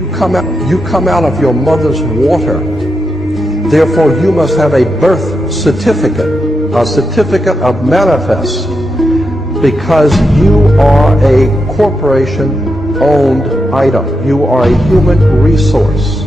You come out of your mother's water. Therefore, you must have a birth certificate, a certificate of manifest, because you are a corporation-owned item. You are a human resource.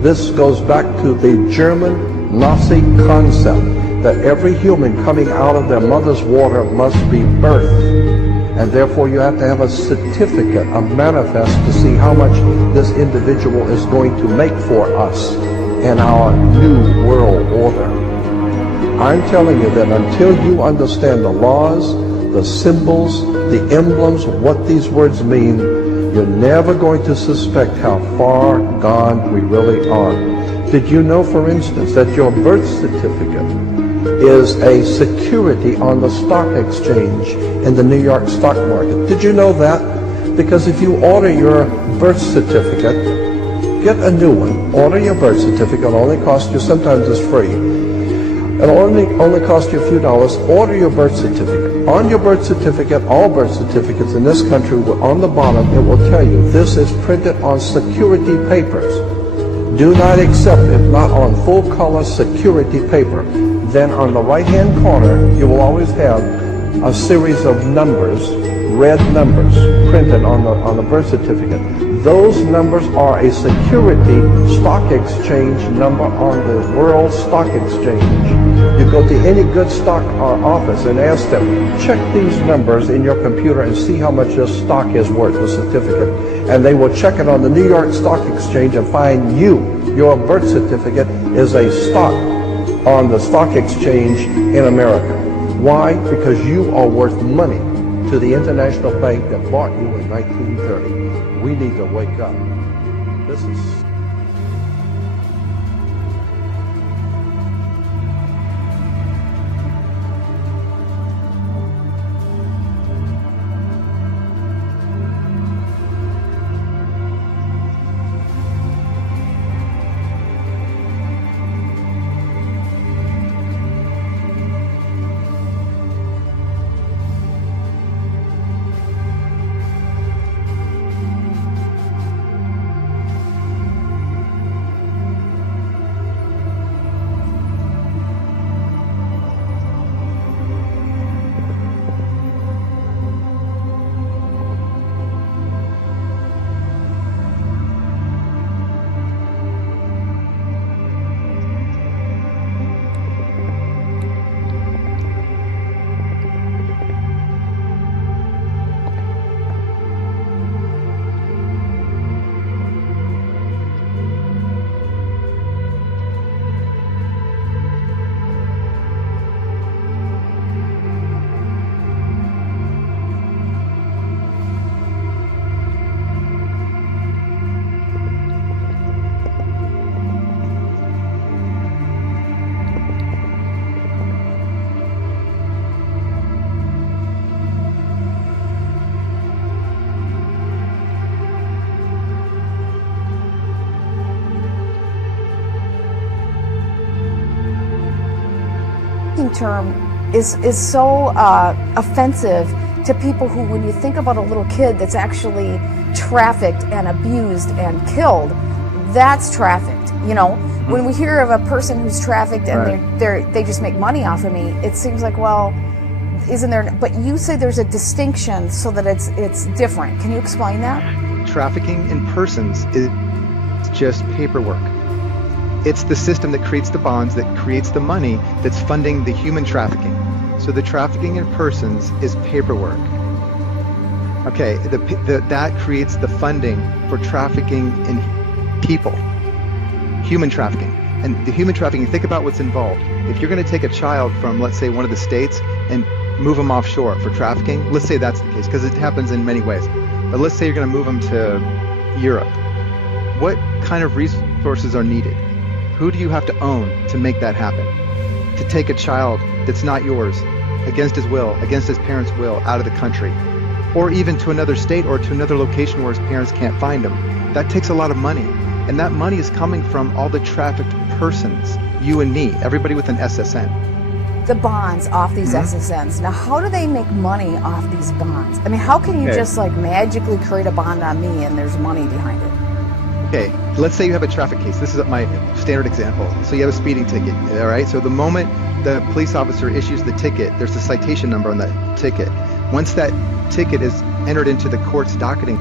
This goes back to the German Nazi concept that every human coming out of their mother's water must be birthed. And therefore you have to have a certificate, a manifest, to see how much this individual is going to make for us in our new world order. I'm telling you that until you understand the laws, the symbols, the emblems, what these words mean, you're never going to suspect how far gone we really are. Did you know, for instance, that your birth certificate is a security on the stock exchange in the New York stock market? Did you know that? Because if you order your birth certificate, get a new one, order your birth certificate, it'll only cost you, sometimes it's free, it'll only cost you a few dollars. Order your birth certificate. On your birth certificate, all birth certificates in this country, on the bottom, it will tell you this is printed on security papers. Do not accept it, not on full color security paper. Then on the right-hand corner, you will always have a series of numbers, red numbers, printed on the birth certificate. Those numbers are a security stock exchange number on the World Stock Exchange. You go to any good stock office and ask them, check these numbers in your computer and see how much your stock is worth, the certificate. And they will check it on the New York Stock Exchange and find your birth certificate is a stock on the stock exchange in America. Why? Because you are worth money to the international bank that bought you in 1930. We need to wake up. This is... term is so offensive to people who, when you think about a little kid that's actually trafficked and abused and killed, that's trafficked. You know, when we hear of a person who's trafficked and they just make money off of me, it seems like, well, isn't there? But you say there's a distinction so that it's different. Can you explain that? Trafficking in persons is just paperwork. It's the system that creates the bonds, that creates the money that's funding the human trafficking. So the trafficking in persons is paperwork. Okay, that creates the funding for trafficking in people, human trafficking. And the human trafficking, think about what's involved. If you're going to take a child from, let's say, one of the states and move them offshore for trafficking, let's say that's the case, because it happens in many ways. But let's say you're going to move them to Europe. What kind of resources are needed? Who do you have to own to make that happen? To take a child that's not yours, against his will, against his parents' will, out of the country, or even to another state or to another location where his parents can't find him. That takes a lot of money. And that money is coming from all the trafficked persons, you and me, everybody with an SSN. The bonds off these SSNs. Now, how do they make money off these bonds? I mean, how can you just like magically create a bond on me and there's money behind it? Okay, let's say you have a traffic case. This is my standard example. So you have a speeding ticket, all right? So the moment the police officer issues the ticket, there's a citation number on that ticket. Once that ticket is entered into the court's docketing